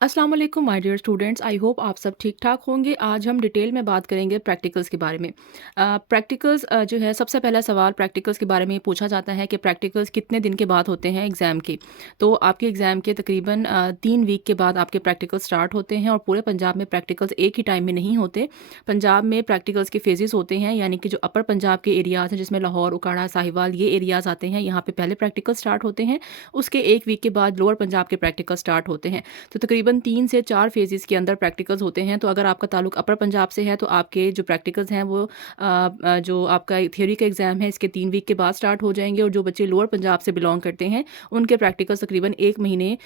अस्सलाम वालेकुम my dear students. I hope आप सब ठीक ठाक होंगे। आज हम डिटेल में बात करेंगे प्रैक्टिकल्स के बारे में। प्रैक्टिकल्स जो है, सबसे पहला सवाल प्रैक्टिकल्स के बारे में पूछा जाता है कि प्रैक्टिकल्स कितने दिन के बाद होते हैं एग्ज़ाम के। तो आपके एग्ज़ाम के तकरीबन 3 वीक के बाद आपके प्रैक्टिकल्स स्टार्ट होते हैं और पूरे पंजाब में प्रैक्टिकल्स एक ही टाइम में नहीं होते। पंजाब में प्रैक्टिकल्स के फेजेस होते हैं, यानी कि जो अपर पंजाब के एरियाज़ हैं जिसमें लाहौर, उकाड़ा, साहिवाल ये एरियाज़ आते हैं, यहाँ पे पहले प्रैक्टिकल स्टार्ट होते हैं। उसके 1 वीक के बाद लोअर पंजाब के प्रैक्टिकल स्टार्ट होते हैं। तो तकरीबन 3 से 4 फेजेस के अंदर प्रैक्टिकल्स होते हैं। तो अगर आपका ताल्लुक अपर पंजाब से है तो आपके जो प्रैक्टिकल्स हैं वो जो आपका थ्योरी का एग्ज़ाम है इसके 3 वीक के बाद स्टार्ट हो जाएँगे, और जो बच्चे लोअर पंजाब से बिलॉन्ग करते हैं उनके प्रैक्टिकल्स तकरीबन 1 महीने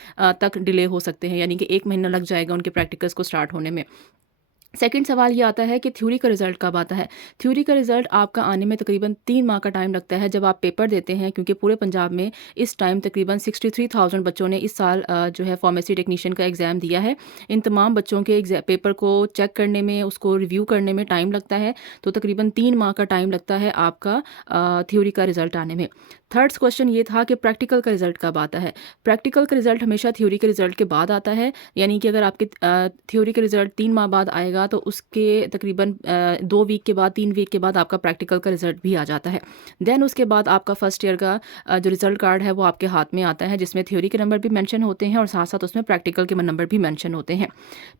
तक डिले हो सकते हैं, यानी कि 1 महीना लग जाएगा उनके प्रैक्टिकल्स को स्टार्ट होने में। सेकंड सवाल ये आता है कि थ्योरी का रिज़ल्ट कब आता है। थ्योरी का रिज़ल्ट आपका आने में तकरीबन 3 माह का टाइम लगता है जब आप पेपर देते हैं, क्योंकि पूरे पंजाब में इस टाइम तकरीबन 63,000 बच्चों ने इस साल जो है फार्मेसी टेक्नीशियन का एग्ज़ाम दिया है। इन तमाम बच्चों के पेपर को चेक करने में, उसको रिव्यू करने में टाइम लगता है। तो तकरीबन 3 माह का टाइम लगता है आपका थ्योरी का रिज़ल्ट आने में। थर्ड क्वेश्चन ये था कि प्रैक्टिकल का रिज़ल्ट कब आता है। प्रैक्टिकल का रिज़ल्ट हमेशा थ्योरी के रिज़ल्ट के बाद आता है, यानी कि अगर आपके थ्योरी का रिज़ल्ट 3 माह बाद आएगा तो उसके तकरीबन 2 वीक के बाद, 3 वीक के बाद आपका प्रैक्टिकल का रिज़ल्ट भी आ जाता है। देन उसके बाद आपका फर्स्ट ईयर का जो रिज़ल्ट कार्ड है वो आपके हाथ में आता है, जिसमें थ्योरी के नंबर भी मेंशन होते हैं और साथ-साथ उसमें प्रैक्टिकल के नंबर भी मेंशन होते हैं।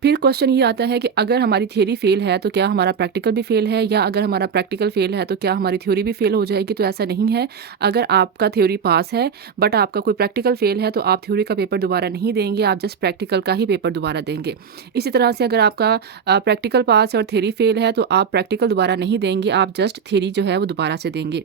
फिर क्वेश्चन ये आता है कि अगर हमारी थ्योरी फेल है तो क्या हमारा प्रैक्टिकल भी फेल है, या अगर हमारा प्रैक्टिकल फेल है तो क्या हमारी थ्योरी भी फेल हो जाएगी। तो ऐसा नहीं है। अगर आपका थ्योरी पास है बट आपका कोई प्रैक्टिकल फेल है तो आप थ्योरी का पेपर दोबारा नहीं देंगे, आप जस्ट प्रैक्टिकल का ही पेपर दोबारा देंगे। इसी तरह से अगर आपका प्रैक्टिकल पास है और थ्योरी फेल है तो आप प्रैक्टिकल दोबारा नहीं देंगे, आप जस्ट थ्योरी जो है वो दोबारा से देंगे।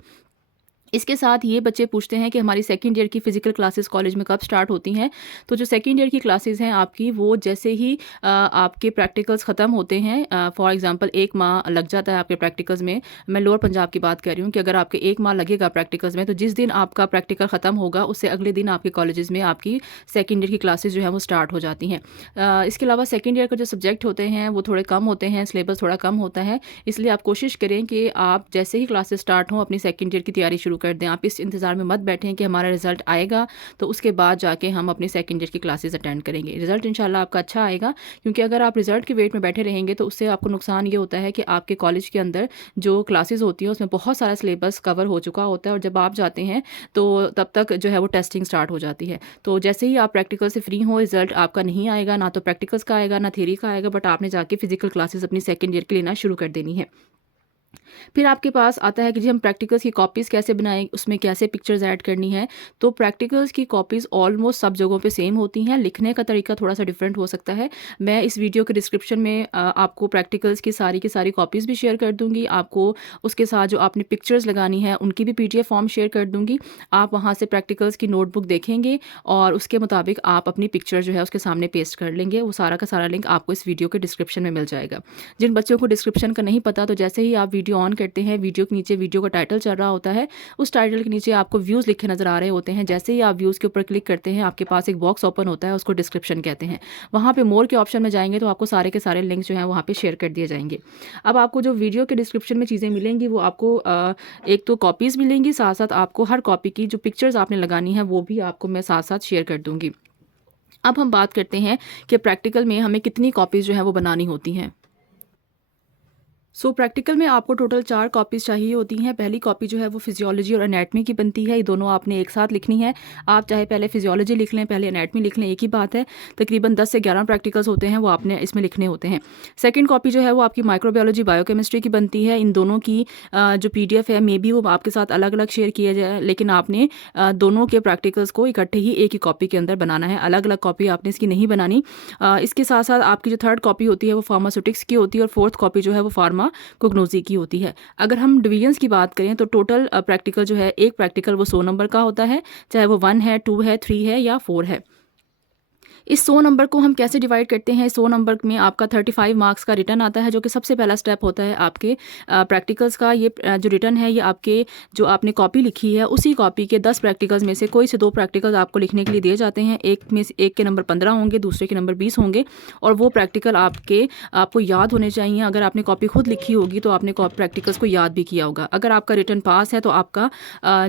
इसके साथ ये बच्चे पूछते हैं कि हमारी सेकंड ईयर की फ़िज़िकल क्लासेस कॉलेज में कब स्टार्ट होती हैं। तो जो सेकंड ईयर की क्लासेस हैं आपकी, वो जैसे ही आपके प्रैक्टिकल्स ख़त्म होते हैं, फॉर एग्ज़ाम्पल 1 माह लग जाता है आपके प्रैक्टिकल्स में। मैं लोअर पंजाब की बात कर रही हूँ कि अगर आपके 1 माह लगेगा प्रैक्टिकल्स में, तो जिस दिन आपका प्रैक्टिकल ख़त्म होगा उससे अगले दिन आपके कॉलेजेस में आपकी सेकंड ईयर की क्लासेस जो हैं वो स्टार्ट हो जाती हैं। इसके अलावा सेकंड ईयर का जो सब्जेक्ट होते हैं वो थोड़े कम होते हैं, सिलेबस थोड़ा कम होता है, इसलिए आप कोशिश करें कि आप जैसे ही क्लासेस स्टार्ट हों अपनी सेकंड ईयर की तैयारी शुरू कर दें। आप इस इंतज़ार में मत बैठें कि हमारा रिज़ल्ट आएगा तो उसके बाद जाके हम अपनी सेकंड ईयर की क्लासेस अटेंड करेंगे। रिज़ल्ट इंशाल्लाह आपका अच्छा आएगा, क्योंकि अगर आप रिज़ल्ट के वेट में बैठे रहेंगे तो उससे आपको नुकसान ये होता है कि आपके कॉलेज के अंदर जो क्लासेस होती हैं उसमें बहुत सारा सिलेबस कवर हो चुका होता है, और जब आप जाते हैं तो तब तक जो है वो टेस्टिंग स्टार्ट हो जाती है। तो जैसे ही आप प्रैक्टिकल से फ्री हो, रिज़ल्ट आपका नहीं आएगा, ना तो प्रैक्टिकल्स का आएगा ना थ्योरी का आएगा, बट आपने जाके फिजिकल क्लासेस अपनी सेकंड ईयर की लेना शुरू कर देनी है। फिर आपके पास आता है कि जी हम प्रैक्टिकल्स की कॉपीज़ कैसे बनाएँ, उसमें कैसे पिक्चर्स ऐड करनी है। तो प्रैक्टिकल्स की कॉपीज़ ऑलमोस्ट सब जगहों पे सेम होती हैं, लिखने का तरीका थोड़ा-सा डिफरेंट हो सकता है। मैं इस वीडियो के डिस्क्रिप्शन में आपको प्रैक्टिकल्स की सारी कॉपीज़ भी शेयर कर दूँगी। आपको उसके साथ जो आपने पिक्चर्स लगानी है उनकी भी पीडीएफ फॉर्म शेयर कर दूँगी। आप वहाँ से प्रैक्टिकल्स की नोटबुक देखेंगे और उसके मुताबिक आप अपनी पिक्चर जो है उसके सामने पेस्ट कर लेंगे। वो सारा का सारा लिंक आपको इस वीडियो के डिस्क्रिप्शन में मिल जाएगा। जिन बच्चों को डिस्क्रिप्शन का नहीं पता, तो जैसे ही आप वीडियो ऑन करते हैं, वीडियो के नीचे वीडियो का टाइटल चल रहा होता है, उस टाइटल के नीचे आपको व्यूज़ लिखे नज़र आ रहे होते हैं। जैसे ही आप व्यूज़ के ऊपर क्लिक करते हैं आपके पास एक बॉक्स ओपन होता है, उसको डिस्क्रिप्शन कहते हैं। वहाँ पे मोर के ऑप्शन में जाएँगे तो आपको सारे के सारे लिंक्स जो हैं वहाँ पे शेयर कर दिए जाएँगे। अब आपको जो वीडियो के डिस्क्रिप्शन में चीज़ें मिलेंगी वो आपको एक तो कॉपीज़ मिलेंगी, साथ-साथ आपको हर कॉपी की जो पिक्चर्स आपने लगानी है वो भी आपको मैं साथ-साथ शेयर कर दूँगी। अब हम बात करते हैं कि प्रैक्टिकल में हमें कितनी कॉपीज़ जो हैं वो बनानी होती हैं। प्रैक्टिकल में आपको टोटल 4 कॉपीज़ चाहिए होती हैं। पहली कॉपी जो है वो फिजियोलॉजी और एनाटमी की बनती है। ये दोनों आपने एक साथ लिखनी है। आप चाहे पहले फिजियोलॉजी लिख लें, पहले एनाटमी लिख लें, एक ही बात है। तकरीबन 10 से 11 प्रैक्टिकल्स होते हैं, वो आपने इसमें लिखने होते हैं। सेकंड कॉपी जो है वो आपकी माइक्रोबायोलॉजी, बायोकेमिस्ट्री की बनती है। इन दोनों की जो पीडीएफ है मे बी वो आपके साथ अलग-अलग शेयर किया जाए, लेकिन आपने दोनों के प्रैक्टिकल्स को इकट्ठे ही एक ही कॉपी के अंदर बनाना है। अलग-अलग कॉपी आपने इसकी नहीं बनानी। इसके साथ-साथ आपकी जो थर्ड कॉपी होती है वो फार्मास्यूटिक्स की होती है, और फोर्थ कॉपी जो है वो फार्माकोग्नोसी की होती है। अगर हम डिवीजन्स की बात करें तो टोटल प्रैक्टिकल जो है, एक प्रैक्टिकल वो 100 नंबर का होता है, चाहे वो 1 है, 2 है, 3 है या 4 है। इस 100 नंबर को हम कैसे डिवाइड करते हैं? 100 नंबर में आपका 35 मार्क्स का रिटन आता है, जो कि सबसे पहला स्टेप होता है आपके प्रैक्टिकल्स का। ये जो रिटन है ये आपके जो आपने कॉपी लिखी है उसी कॉपी के 10 प्रैक्टिकल्स में से कोई से 2 प्रैक्टिकल्स आपको लिखने के लिए दिए जाते हैं। एक के नंबर 15 होंगे, दूसरे के नंबर 20 होंगे, और वो प्रैक्टिकल आपको याद होने चाहिए। अगर आपने कॉपी खुद लिखी होगी तो आपने प्रैक्टिकल्स को याद भी किया होगा। अगर आपका रिटन पास है तो आपका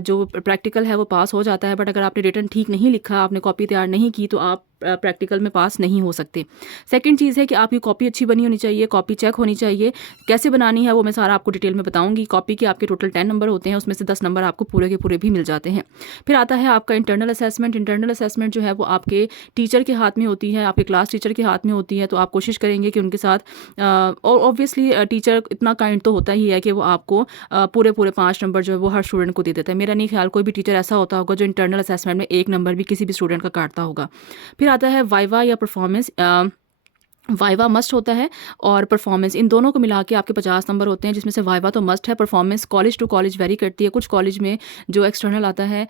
जो प्रैक्टिकल है वो पास हो जाता है, बट अगर आपने रिटन ठीक नहीं लिखा, आपने कॉपी तैयार नहीं की, तो आप प्रैक्टिकल में पास नहीं हो सकते। सेकंड चीज़ है कि आपकी कॉपी अच्छी बनी होनी चाहिए, कॉपी चेक होनी चाहिए। कैसे बनानी है वो मैं सारा आपको डिटेल में बताऊंगी। कॉपी के आपके टोटल 10 नंबर होते हैं, उसमें से 10 नंबर आपको पूरे के पूरे भी मिल जाते हैं। फिर आता है आपका इंटरनल असेसमेंट। इंटरनल असेसमेंट जो है वो आपके टीचर के हाथ में होती है, आपके क्लास टीचर के हाथ में होती है। तो आप कोशिश करेंगे कि उनके साथ, और ऑब्वियसली टीचर इतना काइंड तो होता ही है कि वो आपको पूरे पूरे 5 नंबर जो है वो हर स्टूडेंट को दे देता है। मेरा नहीं ख्याल कोई भी टीचर ऐसा होता होगा जो इंटरनल असेसमेंट में 1 नंबर भी किसी भी स्टूडेंट का काटता होगा। फिर आता है वाइवा या परफॉर्मेंस। वाइवा मस्ट होता है और परफॉर्मेंस, इन दोनों को मिला के आपके 50 नंबर होते हैं, जिसमें से वाइवा तो मस्ट है। Performance college to college vary करती है। कुछ कॉलेज में जो एक्सटर्नल आता है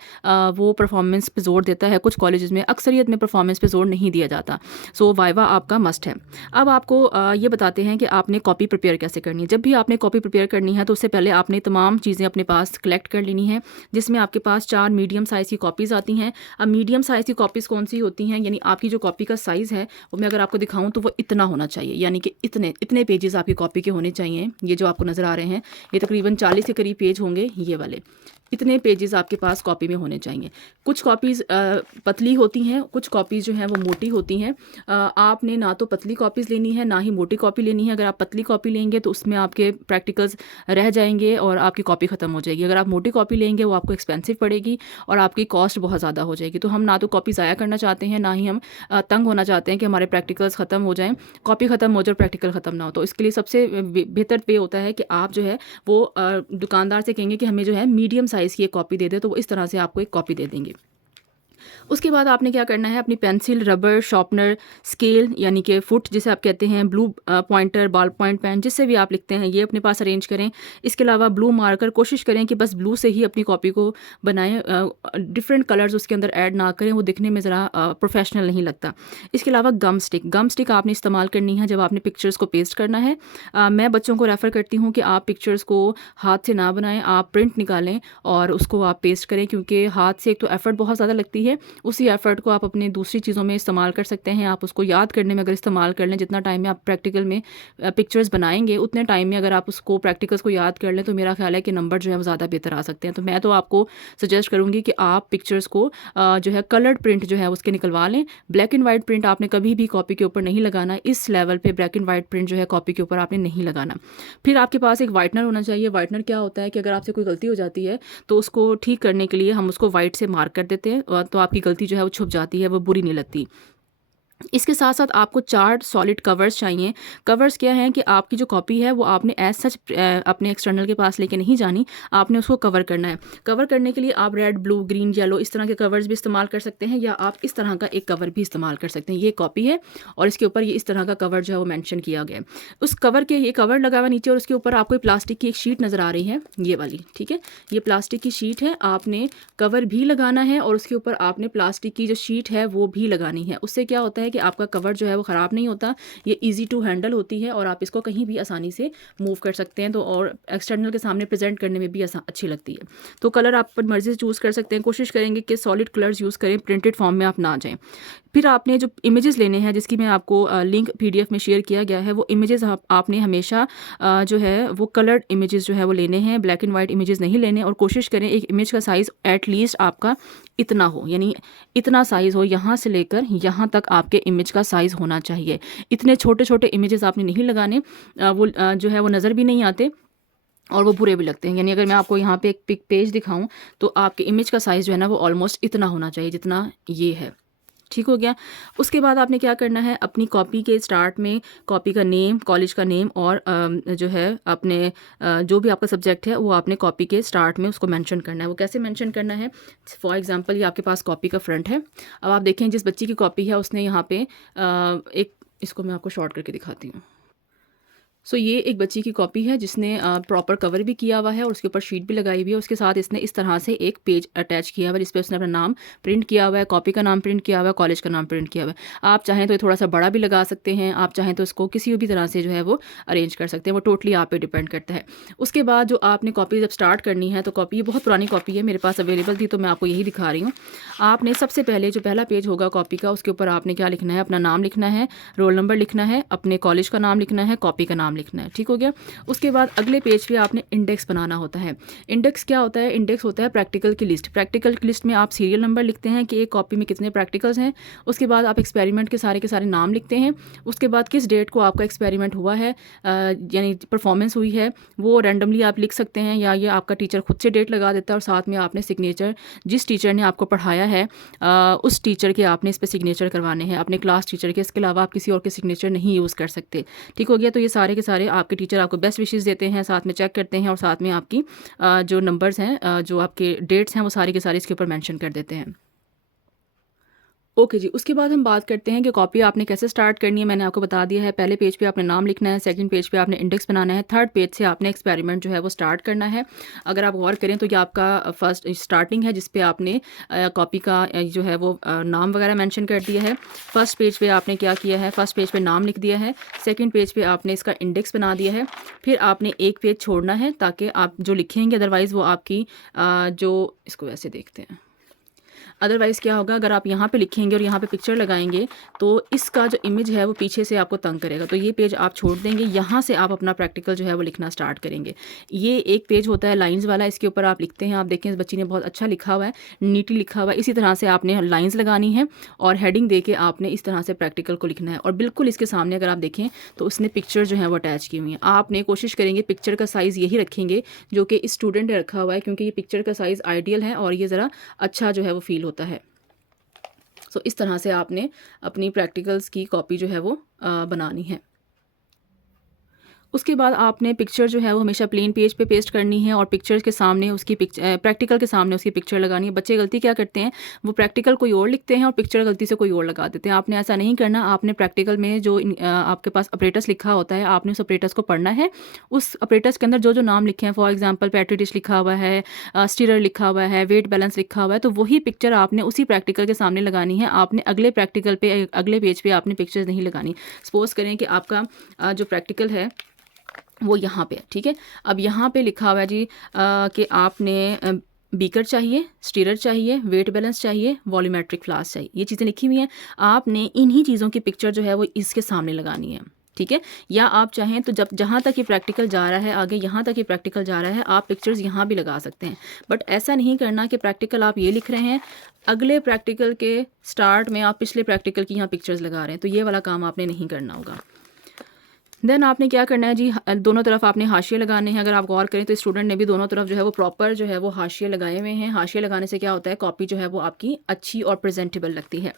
वो परफॉर्मेंस पे जोर देता है, कुछ कॉलेजेस में, अक्सरियत में परफॉर्मेंस पे जोर नहीं दिया जाता। सो वाइवा आपका मस्ट है। अब आपको ये बताते हैं कि आपने कॉपी प्रिपेयर कैसे करनी है। जब भी आपने कॉपी प्रिपेयर करनी है तो उससे पहले आपने तमाम चीज़ें अपने पास कलेक्ट कर लेनी है, जिसमें आपके पास 4 मीडियम साइज़ की कॉपीज़ आती हैं। अब मीडियम साइज़ की कॉपीज़ कौन सी होती हैं, यानी आपकी जो कॉपी का साइज़ है वो मैं अगर आपको दिखाऊं तो वो इतना होना चाहिए, यानी कि इतने इतने पेजेस आपकी कॉपी के होने चाहिए। ये जो आपको नज़र आ रहे हैं ये तकरीबन 40 के करीब पेज होंगे, ये वाले इतने पेजेस आपके पास कॉपी में होने चाहिए। कुछ कॉपीज़ पतली होती हैं, कुछ कॉपीज़ जो हैं वो मोटी होती हैं। आपने ना तो पतली कॉपीज़ लेनी है ना ही मोटी कॉपी लेनी है। अगर आप पतली कॉपी लेंगे तो उसमें आपके प्रैक्टिकल्स रह जाएंगे और आपकी कॉपी ख़त्म हो जाएगी। अगर आप मोटी कॉपी लेंगे वो आपको एक्सपेंसिव पड़ेगी और आपकी कॉस्ट बहुत ज़्यादा हो जाएगी। तो हम ना तो कॉपी ज़ाया करना चाहते हैं, ना ही हम तंग होना चाहते हैं कि हमारे प्रैक्टिकल्स ख़त्म हो जाएँ, कॉपी ख़त्म हो जाए और प्रैक्टिकल ख़त्म ना हो। तो इसके लिए सबसे बेहतर वे होता है कि आप जो है वो दुकानदार से कहेंगे कि हमें जो है मीडियम साइज़ की एक कॉपी दे दे, तो वो इस तरह से आपको एक कॉपी दे देंगे। उसके बाद आपने क्या करना है, अपनी पेंसिल, रबर, शार्पनर, स्केल यानी कि फुट जिसे आप कहते हैं, blue pointer, ball point pen, जिससे भी आप लिखते हैं ये अपने पास अरेंज करें। इसके अलावा ब्लू मार्कर, कोशिश करें कि बस ब्लू से ही अपनी कॉपी को बनाएं, डिफरेंट कलर्स उसके अंदर ऐड ना करें, वो दिखने में ज़रा प्रोफेशनल नहीं लगता। इसके अलावा गम स्टिक आपने इस्तेमाल करनी है जब आपने पिक्चर्स को पेस्ट करना है। मैं बच्चों को रेफ़र करती हूँ कि आप पिक्चर्स को हाथ से ना बनाएं, आप प्रिंट निकालें और उसको आप पेस्ट करें, क्योंकि हाथ से एक तो एफ़र्ट बहुत ज़्यादा लगती है, उसी एफ़र्ट को आप अपनी दूसरी चीज़ों में इस्तेमाल कर सकते हैं। आप उसको याद करने में अगर इस्तेमाल कर लें, जितना टाइम में आप प्रैक्टिकल में पिक्चर्स बनाएंगे उतने टाइम में अगर आप उसको प्रैक्टिकल्स को याद कर लें तो मेरा ख्याल है कि नंबर जो है वो ज़्यादा बेहतर आ सकते हैं। तो मैं तो आपको सजेस्ट करूँगी कि आप पिक्चर्स को जो है कलर्ड प्रिंट जो है उसके निकलवा लें। ब्लैक एंड वाइट प्रिंट आपने कभी भी कॉपी के ऊपर नहीं लगाना, इस लेवल पर ब्लैक एंड वाइट प्रिंट जो है कॉपी के ऊपर आपने नहीं लगाना। फिर आपके पास एक वाइटनर होना चाहिए। वाइटनर क्या होता है कि अगर आपसे कोई गलती हो जाती है तो उसको ठीक करने के लिए हम उसको वाइट से मार्क कर देते हैं, तो आपकी गलती जो है वो छुप जाती है, वो बुरी नहीं लगती। इसके साथ साथ आपको 4 सॉलिड कवर्स चाहिए। कवर्स क्या हैं कि आपकी जो कॉपी है वो आपने एज सच अपने एक्सटर्नल के पास लेके नहीं जानी, आपने उसको कवर करना है। कवर करने के लिए आप रेड, ब्लू, ग्रीन, येलो इस तरह के कवर्स भी इस्तेमाल कर सकते हैं, या आप इस तरह का एक कवर भी इस्तेमाल कर सकते हैं। ये कॉपी है और इसके ऊपर ये इस तरह का कवर जो है वो मेंशन किया गया है। उस कवर के ये कवर लगा हुआ नीचे और उसके ऊपर आपको प्लास्टिक की एक शीट नज़र आ रही है, ये वाली, ठीक है। ये प्लास्टिक की शीट है, आपने कवर भी लगाना है और उसके ऊपर आपने प्लास्टिक की जो शीट है वो भी लगानी है। उससे क्या होता है कि आपका कवर जो है वो ख़राब नहीं होता, ये इजी टू हैंडल होती है और आप इसको कहीं भी आसानी से मूव कर सकते हैं, तो और एक्सटर्नल के सामने प्रेजेंट करने में भी अच्छी लगती है। तो कलर आप अपनी मर्ज़ी से चूज़ कर सकते हैं। कोशिश करेंगे कि सॉलिड कलर्स यूज़ करें, प्रिंटेड फॉर्म में आप ना जाएं। फिर आपने जो इमेजेस लेने हैं, जिसकी मैं आपको लिंक पीडीएफ में शेयर किया गया है, वो इमेजेस आपने हमेशा जो है वो कलर्ड इमेजेस जो है वो लेने हैं, ब्लैक एंड वाइट इमेजेस नहीं लेने। और कोशिश करें एक इमेज का साइज़ एटलीस्ट आपका इतना हो, यानी इतना साइज़ हो, यहाँ से लेकर यहाँ तक आपके इमेज का साइज़ होना चाहिए। इतने छोटे छोटे इमेजेस आपने नहीं लगाने, वो जो है वो नज़र भी नहीं आते और वो बुरे भी लगते हैं। यानी अगर मैं आपको यहाँ पे एक पिक पेज दिखाऊं तो आपके इमेज का साइज़ जो है ना वो ऑलमोस्ट इतना होना चाहिए जितना ये है, ठीक हो गया। उसके बाद आपने क्या करना है, अपनी कॉपी के स्टार्ट में कॉपी का नेम, कॉलेज का नेम और जो है अपने जो भी आपका सब्जेक्ट है वो आपने कॉपी के स्टार्ट में उसको मेंशन करना है। वो कैसे मेंशन करना है, फॉर एग्जांपल ये आपके पास कॉपी का फ्रंट है। अब आप देखें जिस बच्ची की कॉपी है उसने यहाँ पे एक, इसको मैं आपको शॉर्ट करके दिखाती हूँ। सो ये एक बच्ची की कॉपी है जिसने प्रॉपर कवर भी किया हुआ है और उसके ऊपर शीट भी लगाई हुई है। उसके साथ इसने इस तरह से एक पेज अटैच किया हुआ है जिस पे उसने अपना नाम प्रिंट किया हुआ है, कॉपी का नाम प्रिंट किया हुआ है, कॉलेज का नाम प्रिंट किया हुआ है। आप चाहें तो ये थोड़ा सा बड़ा भी लगा सकते हैं, आप चाहें तो इसको किसी भी तरह से जो है वो अरेंज कर सकते हैं, वो टोटली आप पे डिपेंड करता है। उसके बाद जो आपने कॉपी जब स्टार्ट करनी है, तो कॉपी ये बहुत पुरानी कॉपी है, मेरे पास अवेलेबल थी तो मैं आपको यही दिखा रही हूँ। आपने सबसे पहले जो पहला पेज होगा कॉपी का, उसके ऊपर आपने क्या लिखना है, अपना नाम लिखना है, रोल नंबर लिखना है, अपने कॉलेज का नाम लिखना है, कॉपी का नाम नाम लिखना है, ठीक हो गया। उसके बाद अगले पेज पे आपने इंडेक्स बनाना होता है। इंडेक्स क्या होता है? इंडेक्स होता है प्रैक्टिकल की लिस्ट। प्रैक्टिकल की लिस्ट में आप सीरियल नंबर लिखते हैं कि एक कॉपी में कितने प्रैक्टिकल्स हैं। उसके बाद आप एक्सपेरिमेंट के सारे नाम लिखते हैं। उसके बाद किस डेट को आपका एक्सपेरिमेंट हुआ है, यानी परफॉर्मेंस हुई है, वो रैंडमली आप लिख सकते हैं, या ये आपका टीचर खुद से डेट लगा देता है। और साथ में आपने सिग्नेचर, जिस टीचर ने आपको पढ़ाया है उस टीचर के आपने इस पर सिग्नेचर करवाने हैं, अपने क्लास टीचर के। इसके अलावा आप किसी और के सिग्नेचर नहीं यूज़ कर सकते, ठीक हो गया। तो ये सारे के सारे आपके टीचर आपको बेस्ट विशेज़ देते हैं, साथ में चेक करते हैं, और साथ में आपकी जो नंबर्स हैं, जो आपके डेट्स हैं, वो सारे के सारे इसके ऊपर मेंशन कर देते हैं। ओके जी, उसके बाद हम बात करते हैं कि कॉपी आपने कैसे स्टार्ट करनी है। मैंने आपको बता दिया है, पहले पेज पे आपने नाम लिखना है, सेकंड पेज पे आपने इंडेक्स बनाना है, थर्ड पेज से आपने एक्सपेरिमेंट जो है वो स्टार्ट करना है। अगर आप गौर करें तो ये आपका फर्स्ट स्टार्टिंग है, जिस पे आपने कॉपी का जो है वो नाम वगैरह मेंशन कर दिया है। फर्स्ट पेज पे आपने क्या किया है, फर्स्ट पेज पे नाम लिख दिया है, सेकेंड पेज पे आपने इसका इंडेक्स बना दिया है। फिर आपने एक पेज छोड़ना है ताकि आप जो लिखेंगे, अदरवाइज़ वो आपकी जो, इसको वैसे देखते हैं, अदरवाइज़ क्या होगा, अगर आप यहाँ पे लिखेंगे और यहाँ पे पिक्चर लगाएंगे तो इसका जो इमेज है वो पीछे से आपको तंग करेगा। तो ये पेज आप छोड़ देंगे, यहाँ से आप अपना प्रैक्टिकल जो है वो लिखना स्टार्ट करेंगे। ये एक पेज होता है लाइंस वाला, इसके ऊपर आप लिखते हैं। आप देखें इस बच्ची ने बहुत अच्छा लिखा हुआ है, नीटली लिखा हुआ है। इसी तरह से आपने लाइन्स लगानी है और हेडिंग दे के आपने इस तरह से प्रैक्टिकल को लिखना है। और बिल्कुल इसके सामने अगर आप देखें तो उसने पिक्चर जो है वो अटैच की हुई है। आपने कोशिश करेंगे पिक्चर का साइज़ यही रखेंगे जो कि इस स्टूडेंट ने रखा हुआ है, क्योंकि ये पिक्चर का साइज़ आइडियल है और ये ज़रा अच्छा जो है वो फील होता है। सो इस तरह से आपने अपनी प्रैक्टिकल्स की कॉपी जो है वो बनानी है। उसके बाद आपने पिक्चर जो है वो हमेशा प्लेन पेज पे पेस्ट करनी है और पिक्चर्स के सामने उसकी प्रैक्टिकल के सामने उसकी पिक्चर लगानी है। बच्चे गलती क्या करते हैं, वो प्रैक्टिकल कोई और लिखते हैं और पिक्चर गलती से कोई और लगा देते हैं। आपने ऐसा नहीं करना। आपने प्रैक्टिकल में जो आपके पास ऑपरेटर्स लिखा होता है, आपने उस ऑपरेटर्स को पढ़ना है। उस ऑपरेटर्स के अंदर जो जो नाम लिखे हैं, फॉर एग्जाम्पल पेट्री डिश लिखा हुआ है, स्टीरर लिखा हुआ है, वेट बैलेंस लिखा हुआ है, तो वही पिक्चर आपने उसी प्रैक्टिकल के सामने लगानी है। आपने अगले प्रैक्टिकल पे, अगले पेज पे आपने पिक्चर्स नहीं लगानी। सपोज करें कि आपका जो प्रैक्टिकल है वो यहाँ पे, ठीक है। अब यहाँ पे लिखा हुआ है जी कि आपने बीकर चाहिए, स्टीरर चाहिए, वेट बैलेंस चाहिए, वॉल्यूमेट्रिक फ्लास्क चाहिए। ये चीज़ें लिखी हुई हैं। आपने इन्हीं चीज़ों की पिक्चर जो है वो इसके सामने लगानी है, ठीक है। या आप चाहें तो जब जहाँ तक ये प्रैक्टिकल जा रहा है, आगे यहाँ तक ये प्रैक्टिकल जा रहा है, आप पिक्चर्स यहाँ भी लगा सकते हैं। बट ऐसा नहीं करना कि प्रैक्टिकल आप ये लिख रहे हैं, अगले प्रैक्टिकल के स्टार्ट में आप पिछले प्रैक्टिकल की यहाँ पिक्चर्स लगा रहे हैं। तो ये वाला काम आपने नहीं करना होगा। देन आपने क्या करना है जी, दोनों तरफ आपने हाशिए लगाने हैं। अगर आप गौर करें तो स्टूडेंट ने भी दोनों तरफ जो है वो प्रॉपर जो है वो हाशिए लगाए हुए हैं। हाशिए लगाने से क्या होता है, कॉपी जो है वो आपकी अच्छी और प्रेजेंटेबल लगती है।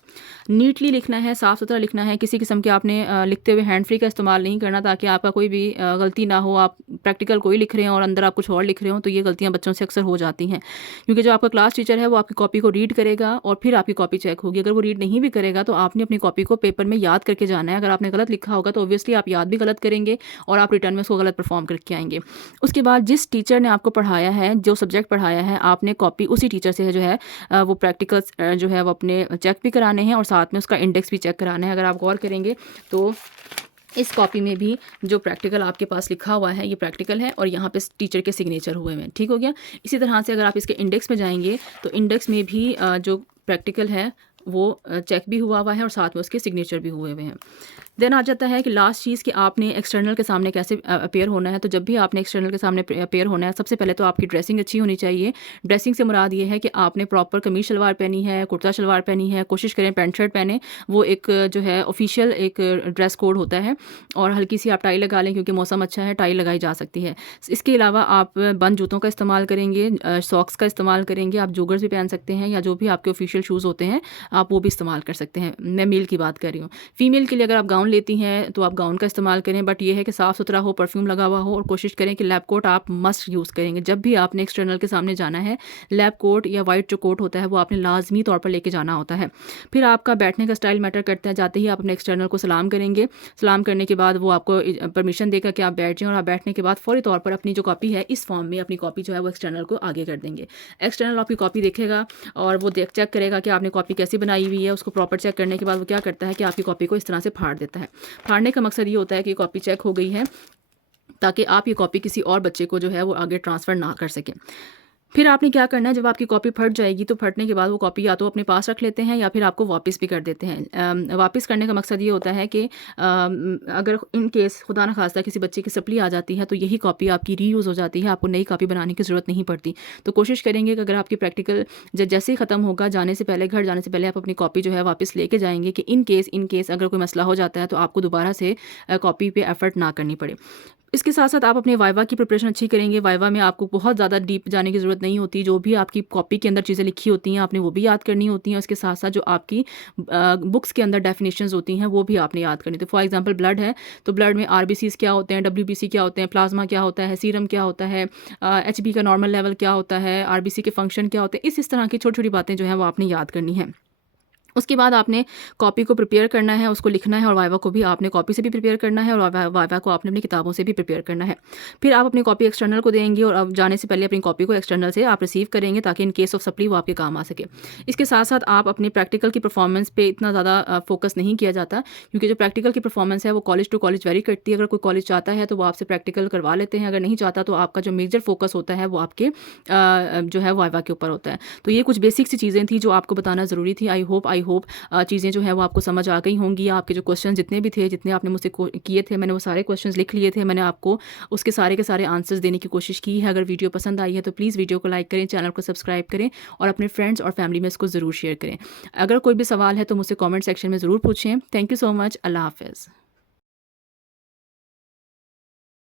नीटली लिखना है, साफ़ सुथरा लिखना है। किसी किस्म के आपने लिखते हुए हैंड फ्री का इस्तेमाल नहीं करना, ताकि आपका कोई भी गलती ना हो। आप प्रैक्टिकल कोई लिख रहे हैं और अंदर आप कुछ और लिख रहे हो, तो ये गलतियाँ बच्चों से अक्सर हो जाती हैं। क्योंकि जो आपका क्लास टीचर है वो आपकी कॉपी को रीड करेगा और फिर आपकी कॉपी चेक होगी। अगर वो रीड नहीं भी करेगा तो आपने अपनी कॉपी को पेपर में याद करके जाना है। अगर आपने गलत लिखा होगा तो ऑब्वियसली आप याद भी गलत करेंगे और आप रिटर्न में उसको गलत परफॉर्म करके आएंगे। उसके बाद जिस टीचर ने आपको पढ़ाया है, जो सब्जेक्ट पढ़ाया है, आपने कॉपी उसी टीचर से जो है वो प्रैक्टिकल्स जो है वो अपने चेक भी कराने हैं और साथ में उसका इंडेक्स भी चेक कराना है। अगर आप गौर करेंगे तो इस कॉपी में भी जो प्रैक्टिकल आपके पास लिखा हुआ है ये प्रैक्टिकल है और यहाँ पे टीचर के सिग्नेचर हुए हुए हैं, ठीक हो गया। इसी तरह से अगर आप इसके इंडेक्स में जाएंगे तो इंडेक्स में भी जो प्रैक्टिकल है वो चेक भी हुआ हुआ है और साथ में उसके सिग्नेचर भी हुए हुए हैं। देन आ जाता है कि लास्ट चीज़ कि आपने एक्सटर्नल के सामने कैसे अपेयर होना है। तो जब भी आपने एक्सटर्नल के सामने अपेयर होना है, सबसे पहले तो आपकी ड्रेसिंग अच्छी होनी चाहिए। ड्रेसिंग से मुराद ये है कि आपने प्रॉपर कमीज शलवार पहनी है, कुर्ता शलवार पहनी है, कोशिश करें पैंट शर्ट पहने। वो एक जो है ऑफिशियल एक ड्रेस कोड होता है। और हल्की सी आप टाई लगा लें, क्योंकि मौसम अच्छा है, टाई लगाई जा सकती है। इसके अलावा आप बंद जूतों का इस्तेमाल करेंगे, सॉक्स का इस्तेमाल करेंगे। आप जोगर्स भी पहन सकते हैं या जो भी आपके ऑफिशियल शूज़ होते हैं आप वो भी इस्तेमाल कर सकते हैं। मैं मेल की बात कर रही हूँ। फीमेल के लिए अगर आप गाउन लेती हैं तो आप गाउन का इस्तेमाल करें, बट ये है कि साफ़ सुथरा हो, परफ्यूम लगा हुआ हो और कोशिश करें कि लैब कोट आप मस्ट यूज़ करेंगे। जब भी आपने एक्सटर्नल के सामने जाना है, लैब कोट या वाइट जो कोट होता है वो आपने लाजमी तौर पर लेके जाना होता है। फिर आपका बैठने का स्टाइल मैटर करता है। जाते ही आप अपने एक्सटर्नल को सलाम करेंगे। सलाम करने के बाद वो आपको परमिशन देगा कि आप बैठ जाएँ और आप बैठने के बाद फ़ौरी तौर पर अपनी जो कॉपी है इस फॉर्म में अपनी कॉपी जो है वो एक्सटर्नल को आगे कर देंगे। एक्सटर्नल आपकी कॉपी देखेगा और वो चेक करेगा कि आपने कॉपी कैसी बनाई हुई है। उसको प्रॉपर चेक करने के बाद वो क्या करता है कि आपकी कॉपी को इस तरह से फाड़ देता है। फाड़ने का मकसद ये होता है कि कॉपी चेक हो गई है, ताकि आप ये कॉपी किसी और बच्चे को जो है वो आगे ट्रांसफ़र ना कर सकें। फिर आपने क्या करना है, जब आपकी कॉपी फट जाएगी तो फटने के बाद वो कॉपी या तो अपने पास रख लेते हैं या फिर आपको वापस भी कर देते हैं। वापस करने का मकसद ये होता है कि अगर इन केस खुदा न खास्ता किसी बच्चे की सप्ली आ जाती है तो यही कॉपी आपकी रीयूज़ हो जाती है, आपको नई कॉपी बनाने की ज़रूरत नहीं पड़ती। तो कोशिश करेंगे कि अगर आपकी प्रैक्टिकल जैसे ही ख़त्म होगा, जाने से पहले, घर जाने से पहले आप अपनी कॉपी जो है वापस लेके जाएँगे कि इन केस अगर कोई मसला हो जाता है तो आपको दोबारा से कॉपी पे एफ़र्ट ना करनी पड़े। इसके साथ-साथ आप अपने वाइवा की प्रिपरेशन अच्छी करेंगे। वाइवा में आपको बहुत ज़्यादा डीप जाने की ज़रूरत नहीं होती। जो भी आपकी कॉपी के अंदर चीज़ें लिखी होती हैं, आपने वो भी याद करनी होती हैं। उसके साथ-साथ जो आपकी बुक्स के अंदर डेफिनिशंस होती हैं, वो भी आपने याद करनी। तो फॉर एग्ज़ाम्पल ब्लड है, तो ब्लड में आरबीसीज़ क्या होते हैं, डब्ल्यूबीसी क्या होते हैं, प्लाज़्मा क्या होता है, सीरम क्या होता है, एचबी का नॉर्मल लेवल क्या होता है, आरबीसी के फंक्शन क्या होते हैं। इस तरह की छोटी-छोटी बातें जो हैं वो आपने याद करनी हैं। उसके बाद आपने कॉपी को प्रिपेयर करना है, उसको लिखना है और वाइवा को भी आपने कॉपी से भी प्रिपेयर करना है और वाइवा को आपने अपनी किताबों से भी प्रिपेयर करना है। फिर आप अपनी कॉपी एक्सटर्नल को देंगे और अब जाने से पहले अपनी कॉपी को एक्सटर्नल से आप रिसीव करेंगे ताकि इन केस ऑफ सप्ली वो आपके काम आ सके। इसके साथ-साथ आप अपने प्रैक्टिकल की परफॉर्मेंस पे इतना ज़्यादा फ़ोकस नहीं किया जाता, क्योंकि जो प्रैक्टिकल की परफॉर्मेंस है वो कॉलेज टू कॉलेज वेरी करती है। अगर कोई कॉलेज चाहता है तो वो आपसे प्रैक्टिकल करवा लेते हैं, अगर नहीं चाहता तो आपका जो मेजर फ़ोकस होता है वो आपके जो है वाइवा के ऊपर होता है। तो ये कुछ बेसिक सी चीज़ें थी जो आपको बताना ज़रूरी थी। आई होप चीज़ें जो है वो आपको समझ आ गई होंगी। आपके जो क्वेश्चन जितने भी थे, जितने आपने मुझसे किए थे, मैंने वो सारे क्वेश्चंस लिख लिए थे। मैंने आपको उसके सारे के सारे आंसर्स देने की कोशिश की है। अगर वीडियो पसंद आई है तो प्लीज़ वीडियो को लाइक करें, चैनल को सब्सक्राइब करें और अपने फ्रेंड्स और फैमिली में इसको ज़रूर शेयर करें। अगर कोई भी सवाल है तो मुझसे कमेंट सेक्शन में ज़रूर पूछें। Thank you so much. अल्लाह हाफ़िज़।